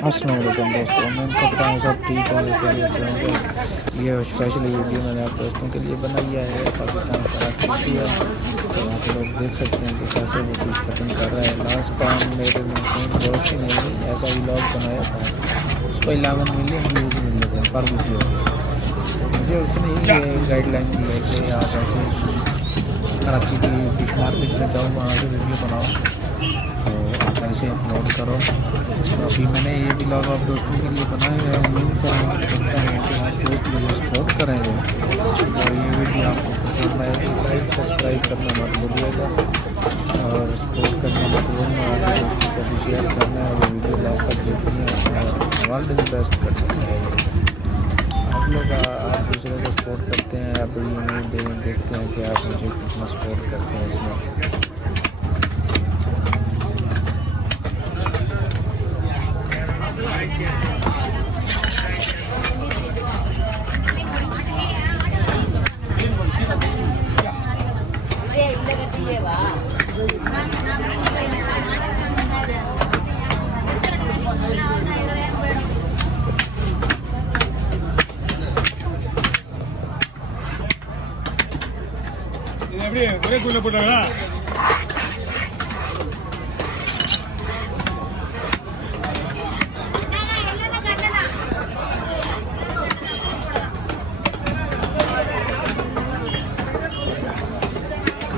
अस्सलाम वालेकुम दोस्तों, उम्मीद करता हूँ सब ठीक होंगे, खैरियत से होंगे। ये स्पेशल वीडियो मैंने आप दोस्तों के लिए बनाई है। पाकिस्तान कराची की है, तो आप लोग देख सकते हैं कि कैसे वो फिश कटिंग कर रहा है। लास्ट टाइम मेरे सेम दोस्त ने ऐसा व्लॉग बनाया था, उसको 11 मिलियन व्यूज़ मिले थे पर वीडियो। मुझे उसने ही ये गाइडलाइन दी है कि आप ऐसे कराची की फिश मार्केट में जाओ, वहाँ से वीडियो बनाओ, तो आप ऐसे अपलोड करो। तो अभी मैंने ये व्लॉग आप दोस्तों के लिए बनाया है। उम्मीद करता हूँ कि आप दोस्त मुझे सपोर्ट करेंगे और ये वीडियो आपको पसंद आए तो लाइक सब्सक्राइब करना मत भूलिएगा और सपोर्ट करना मत भूलना। आगे दोस्तों को भी शेयर करना है, ये वीडियो लास्ट तक देखनी है और वर्ल्ड में बेस्ट करनी है। आप लोग आप दूसरे को सपोर्ट करते हैं, अभी उम्मीद देखते हैं कि आप मुझे कितना सपोर्ट करते हैं इसमें। ஒரே குள்ள போட்டாங்களா?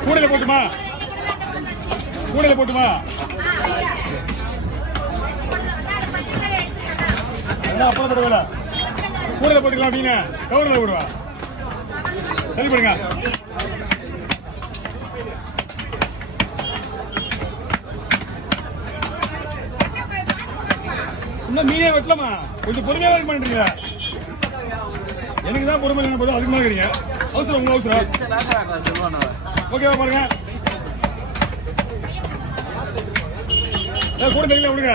கூடையில போட்டுமா? கூடையில போட்டுமா? அப்புறம் போடுவேல கூடையில போட்டுக்கலாம் அப்படின்னு கவர்ல போடுவா. தள்ளி போடுங்க. இன்னும் மீனே வெட்டலாமா? கொஞ்சம் பொறுமையாக இருக்க மாட்டேங்கிறீங்க. எனக்கு தான் பொறுமை என்ன போதும் அதிகமாக இருக்கிறீங்க. அவசரம் உங்க அவசரம். ஓகேவா பாருங்க. கூட தெரியல விடுங்க.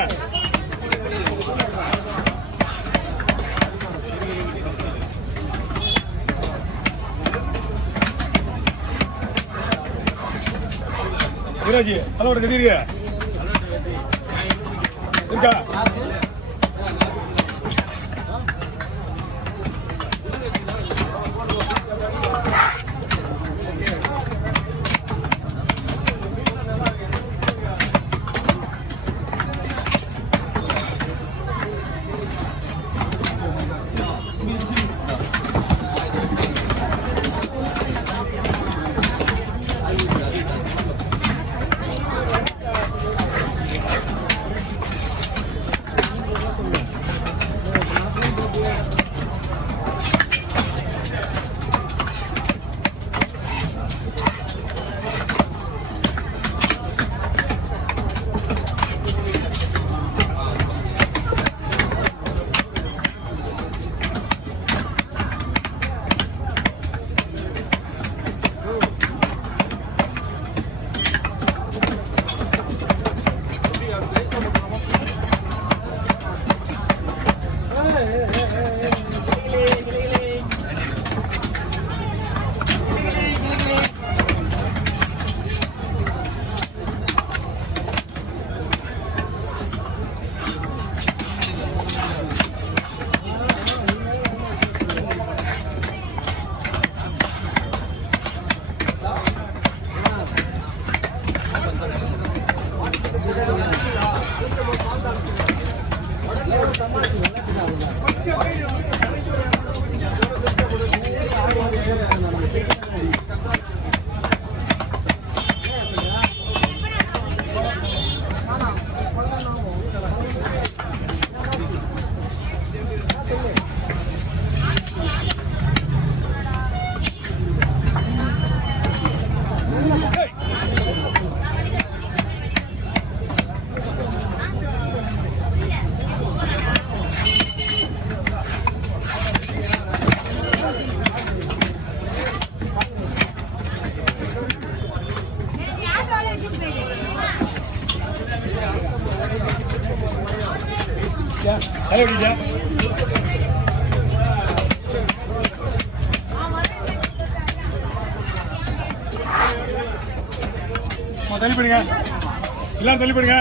விராஜி அதோட கதிரியா இருக்கா? Hello, Rija. தள்ளி போடுங்க, எல்லாரும் தள்ளி போடுங்க.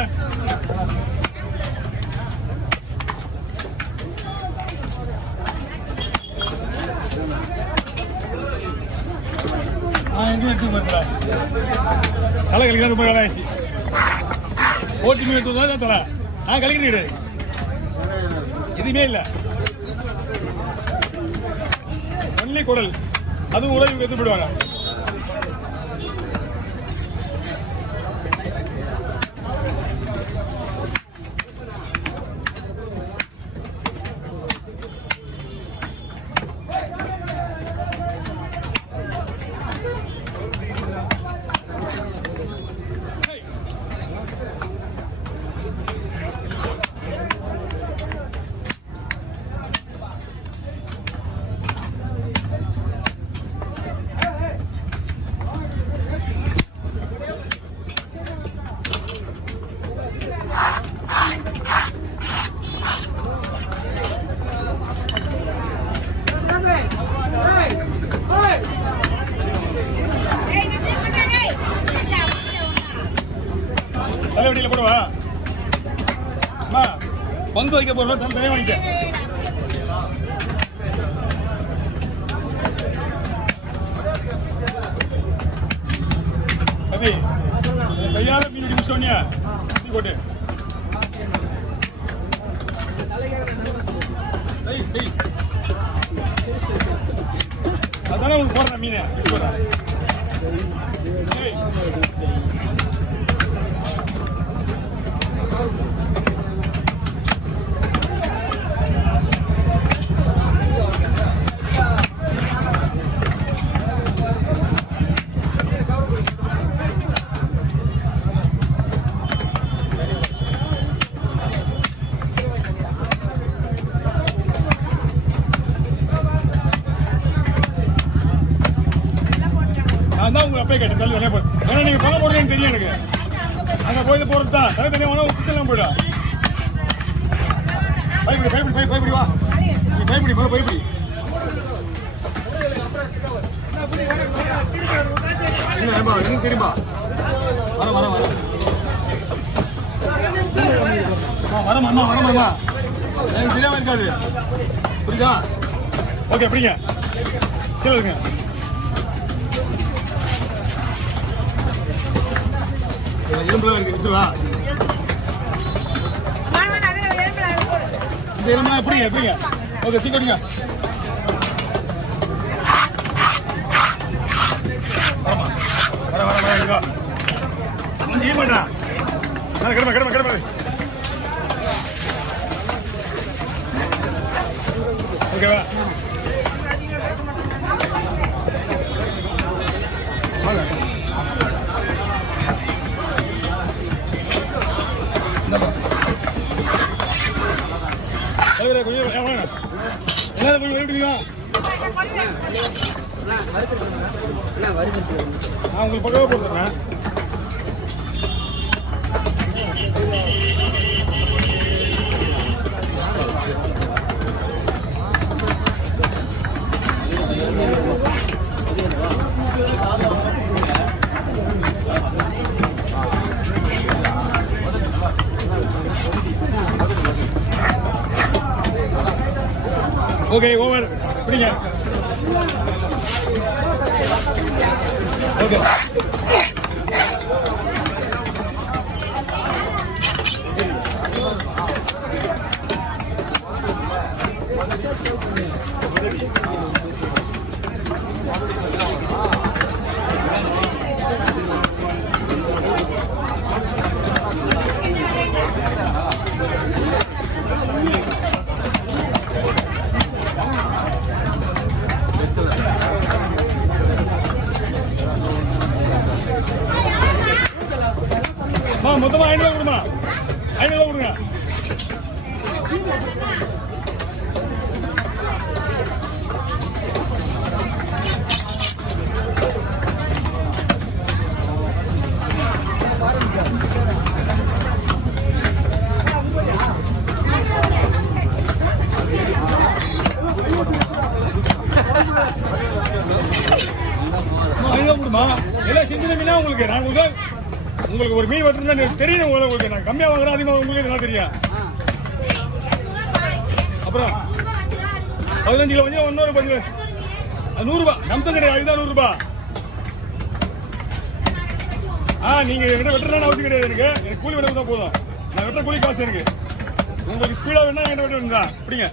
எடுத்து போயிருக்கல தலை கழிக்க ரொம்ப வேலை ஆயிடுச்சு ஓட்டி மீன் எடுத்து தான் தலை நான் கழிக்கிறது கிடையாது எதுவுமே இல்லை ஒன்லி குடல் அதுவும் உடல் எடுத்து போயிடுவாங்க தலைவடியில் போடுவா அம்மா பங்கு வைக்க போடுவா தலை வாங்கிக்க தம்பி கையால மீன் பிடி சொன்னியா போட்டு அதானே உங்களுக்கு போடுறேன் மீன் போடுறேன் நான் தான் உங்க அப்பே கேட்டேன் தள்ளி வெளியே போய் ஏன்னா நீங்க பணம் போடுறேன்னு தெரியும் எனக்கு அங்க போய் போறது தான் தலை தனியாக வேணா சுத்தலாம் போயிடா பயப்படி வா நீ பயப்படி இன்னும் தெரியுமா வரமா எனக்கு தெரியாம இருக்காது புரியுதா ஓகே அப்படிங்க கீழே இருங்க எலும்புலாம் இருக்கு எடுத்துவா இந்த எலும்புலாம் எப்படிங்க ஓகே சீக்கிரங்க வர இருக்கா அவன் செய்ய மாட்டான் கிடப்பா ஓகேவா கொஞ்சம் விட்டுங்களா நான் உங்களுக்கு பக்கவே போட்டுறேன் ஓகே ஓவர் பிடிங்க ஓகே மொத்தமா 500 கொடுமா 500 கொடுங்க எல்லாம் சின்ன மீனா உங்களுக்கு நான் உங்களுக்கு ஒரு மீன் வெட்டுறதா தெரியும் உங்களுக்கு நான் கம்மியா வாங்குறேன் அதிகமாக உங்களுக்கு நல்லா தெரியும் அப்புறம் 15 கிலோ வந்து 100 ரூபாய் 100 ரூபாய் நம்ம கிடையாது அதுதான் 100 ரூபாய் நீங்க என்கிட்ட வெட்டணும் அவசியம் கிடையாது. எனக்கு கூலி வேணும் தான் போதும். நான் வெட்ட கூலி காசு எனக்கு. உங்களுக்கு ஸ்பீடா வேணா என்கிட்ட வெட்ட வேணுங்களா? அப்படிங்க